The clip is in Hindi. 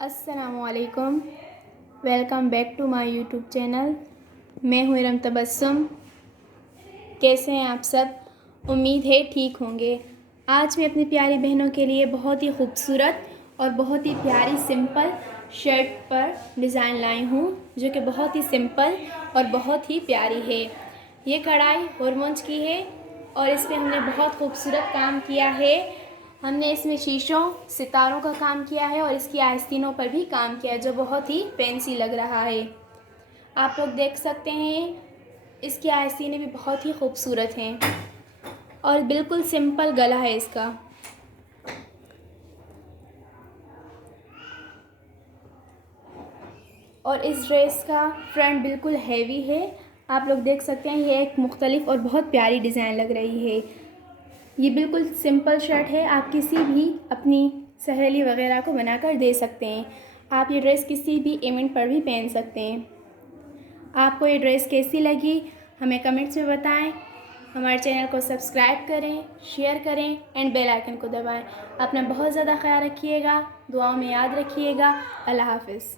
अस्सलामुअलैकुम। Welcome back to my YouTube channel. मैं हूँ इरम तबस्सुम। कैसे हैं आप सब? उम्मीद है ठीक होंगे। आज मैं अपनी प्यारी बहनों के लिए बहुत ही खूबसूरत और बहुत ही प्यारी सिंपल शर्ट पर डिज़ाइन लाई हूँ, जो कि बहुत ही सिंपल और बहुत ही प्यारी है। ये कढ़ाई हॉर्मोन्स की है और इस पर हमने बहुत खूबसूरत काम किया है। हमने इसमें शीशों, सितारों का काम किया है और इसकी आस्तीनों पर भी काम किया है, जो बहुत ही फैंसी लग रहा है। आप लोग देख सकते हैं, इसकी आस्तीनें भी बहुत ही खूबसूरत हैं और बिल्कुल सिंपल गला है इसका। और इस ड्रेस का फ्रंट बिल्कुल हैवी है। आप लोग देख सकते हैं, ये एक मुख्तलिफ और बहुत प्यारी डिज़ाइन लग रही है। ये बिल्कुल सिंपल शर्ट है, आप किसी भी अपनी सहेली वगैरह को बनाकर दे सकते हैं। आप ये ड्रेस किसी भी इवेंट पर भी पहन सकते हैं। आपको ये ड्रेस कैसी लगी हमें कमेंट्स में बताएं। हमारे चैनल को सब्सक्राइब करें, शेयर करें एंड बेल आइकन को दबाएं। अपना बहुत ज़्यादा ख्याल रखिएगा, दुआओं में याद रखिएगा। अल्लाह हाफ़िज़।